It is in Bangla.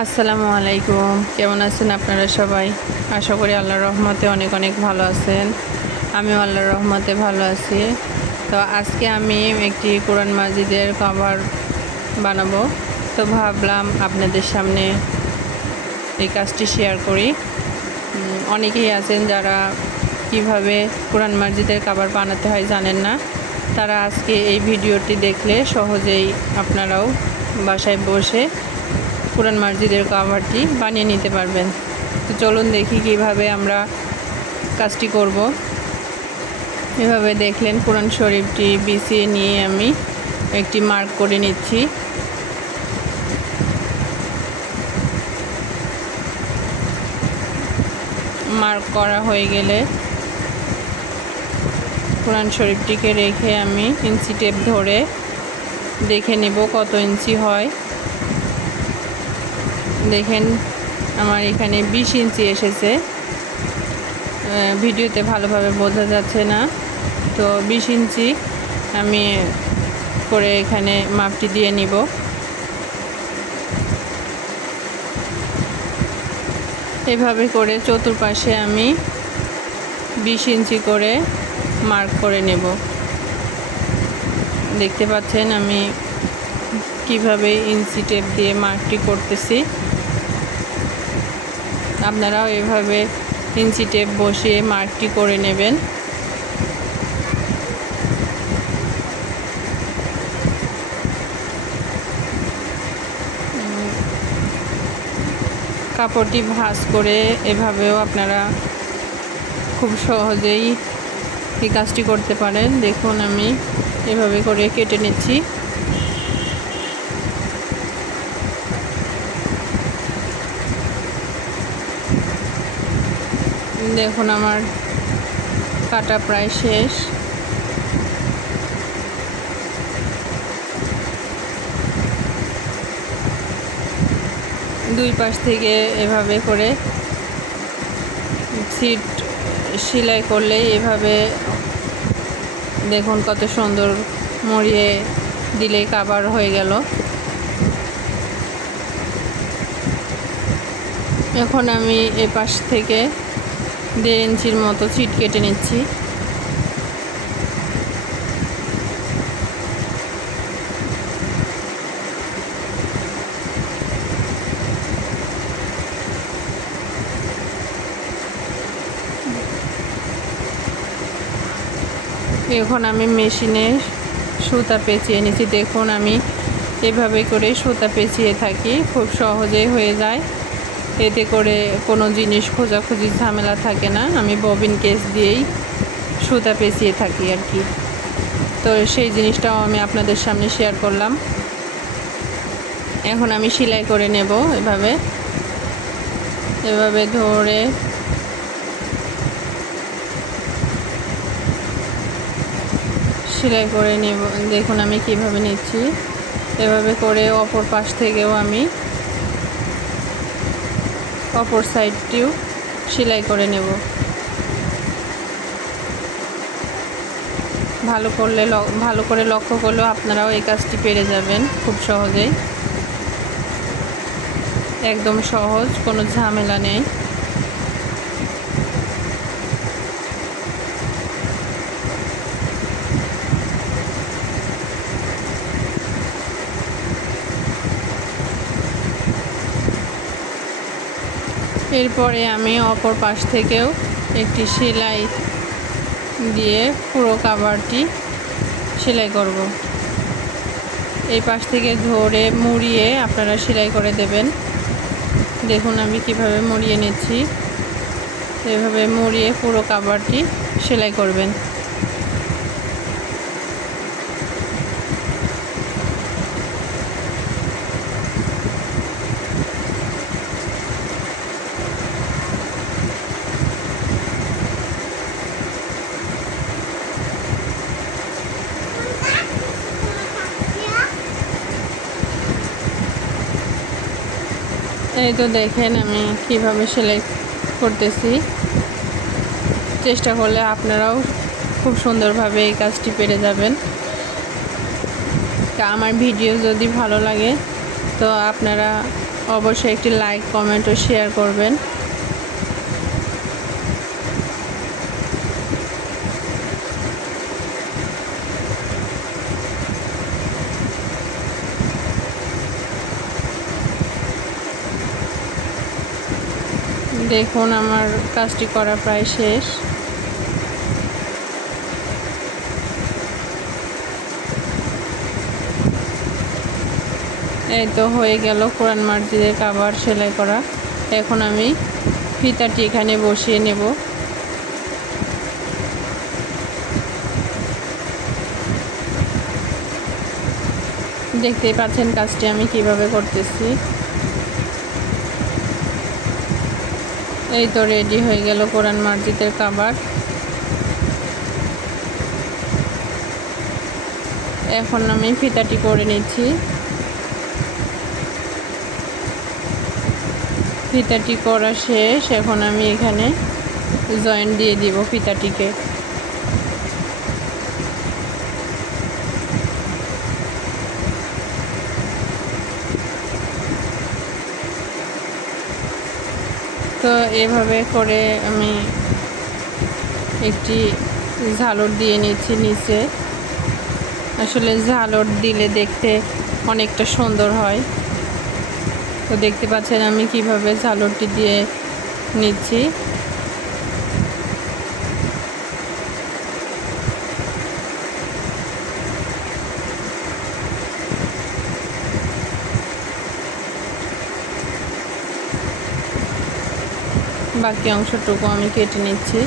আসসালামু আলাইকুম। কেমন আছেন আপনারা সবাই? আশা করি আল্লাহর রহমতে অনেক অনেক ভালো আছেন। আমিও আল্লাহর রহমতে ভালো আছি। তো আজকে আমি একটি কোরআন মাজিদের কভার বানাবো। তো ভাবলাম আপনাদের সামনে এই কাজটি শেয়ার করি। অনেকেই আছেন যারা কিভাবে কোরআন মাজিদের কভার বানাতে হয় জানেন না। তারা আজকে এই ভিডিওটি দেখলে সহজেই আপনারাও বাসায় বসে কোরআন মাজিদের কভারটি বানিয়ে নিতে পারবেন। তো চলুন দেখি কিভাবে আমরা কাজটি করব। এভাবে দেখলেন কোরআন শরীফটি বিছিয়ে নিয়ে আমি একটি মার্ক করে নিচ্ছি। মার্ক করা হয়ে গেলে কোরআন শরীফটিকে রেখে আমি ইঞ্চি টেপ ধরে দেখে নেব কত ইঞ্চি হয়। দেখেন আমার এখানে 20 ইঞ্চি এসেছে। ভিডিওতে ভালোভাবে বোঝা যাচ্ছে না, তো 20 ইঞ্চি আমি করে এখানে মাপটি দিয়ে নিব। এভাবে করে চতুর্পাশে আমি 20 ইঞ্চি করে মার্ক করে নেব। দেখতে পাচ্ছেন আমি কিভাবে ইঞ্চি টেপ দিয়ে মার্কটি করতেছি। আপনারাও এভাবে ইঞ্চি টেপ বসিয়ে মার্কটি করে নেবেন। কাপড়টি ভাঁজ করে এভাবেও আপনারা খুব সহজেই এই কাজটি করতে পারেন। দেখুন আমি এভাবে করে কেটে নিচ্ছি। দেখুন আমার কাটা প্রায় শেষ। দুই পাশ থেকে এভাবে করে সিট সেলাই করলে এভাবে দেখুন কত সুন্দর মরিয়ে দিলে কভার হয়ে গেল। এখন আমি এ পাশ থেকে 1.5 ইঞ্চির মতো ছিট কেটে নিচ্ছি। এখন আমি মেশিনে সুতা পেঁচিয়ে নিচ্ছি। দেখুন আমি এভাবে করে সুতা পেঁচিয়ে থাকি, খুব সহজেই হয়ে যায়। এতে করে কোনো জিনিস খোঁজাখুঁজি ঝামেলা থাকে না। আমি ববিন কেস দিয়েই সুতা পেঁচিয়ে থাকি আর কি। তো সেই জিনিসটাও আমি আপনাদের সামনে শেয়ার করলাম। এখন আমি সেলাই করে নেব। এভাবে ধরে সেলাই করে নেব। দেখুন আমি কিভাবে নিচ্ছি। এভাবে করে অপর পাশ থেকেও আমি অপর সাইডটিও সেলাই করে নেব। ভালো করে লক্ষ্য করলেও আপনারাও এই কাজটি পেরে যাবেন খুব সহজেই। একদম সহজ, কোনো ঝামেলা নেই। এরপরে আমি অপর পাশ থেকেও একটি সেলাই দিয়ে পুরো কভারটি সেলাই করব। এই পাশ থেকে ধরে মুড়িয়ে আপনারা সেলাই করে দেবেন। দেখুন আমি কিভাবে মুড়িয়ে নিচ্ছি। এভাবে মুড়িয়ে পুরো কভারটি সেলাই করবেন। এই তো দেখেন আমি কিভাবে সেলাই করতেছি। চেষ্টা করলে আপনারাও খুব সুন্দরভাবে এই কাজটি পেরে যাবেন। তা আমার ভিডিও যদি ভালো লাগে তো তো আপনারা অবশ্যই একটি লাইক, কমেন্ট ও শেয়ার করবেন। দেখুন আমার কাজটি করা প্রায় শেষ। এই তো হয়ে গেল কোরআন মাজিদের কাভার সেলাই করা। এখন আমি ফিতাটি এখানে বসিয়ে নেব। দেখতেই পাচ্ছেন কাজটি আমি কিভাবে করতেছি। এই তো রেডি হয়ে গেল কোরআন মাজিদের কাভার। এখন আমি ফিতাটি করে নিচ্ছি। ফিতাটি করা শেষ। এখন আমি এখানে জয়েন দিয়ে দিব ফিতাটিকে। তো এভাবে করে আমি একটি ঝালর দিয়ে নিচ্ছি নিচে। আসলে ঝালর দিলে দেখতে অনেকটা সুন্দর হয়। তো দেখতে পাচ্ছেন আমি কিভাবে ঝালরটি দিয়ে নিচ্ছি। বাকি অংশটুকু আমি কেটে নিচ্ছি।